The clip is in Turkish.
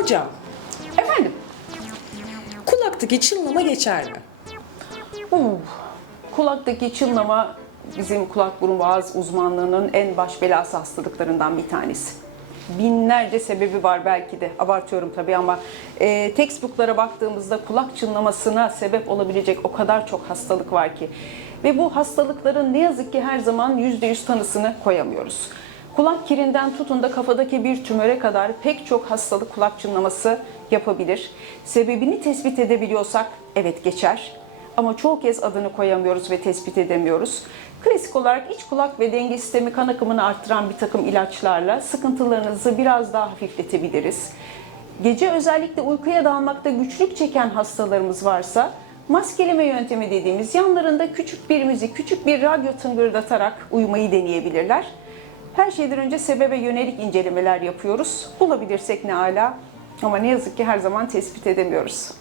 Hocam, Efendim? kulaktaki çınlama geçer mi? Uh, kulaktaki çınlama bizim kulak burun boğaz uzmanlığının en baş belası hastalıklarından bir tanesi. Binlerce sebebi var belki de. Abartıyorum tabii ama e, textbooklara baktığımızda kulak çınlamasına sebep olabilecek o kadar çok hastalık var ki. Ve bu hastalıkların ne yazık ki her zaman %100 tanısını koyamıyoruz. Kulak kirinden tutun da kafadaki bir tümöre kadar pek çok hastalık kulak çınlaması yapabilir. Sebebini tespit edebiliyorsak evet geçer. Ama çoğu kez adını koyamıyoruz ve tespit edemiyoruz. Klasik olarak iç kulak ve denge sistemi kan akımını arttıran bir takım ilaçlarla sıkıntılarınızı biraz daha hafifletebiliriz. Gece özellikle uykuya dalmakta güçlük çeken hastalarımız varsa maskeleme yöntemi dediğimiz yanlarında küçük bir müzik, küçük bir radyo tıngırdatarak uyumayı deneyebilirler. Her şeyden önce sebebe yönelik incelemeler yapıyoruz. Bulabilirsek ne ala ama ne yazık ki her zaman tespit edemiyoruz.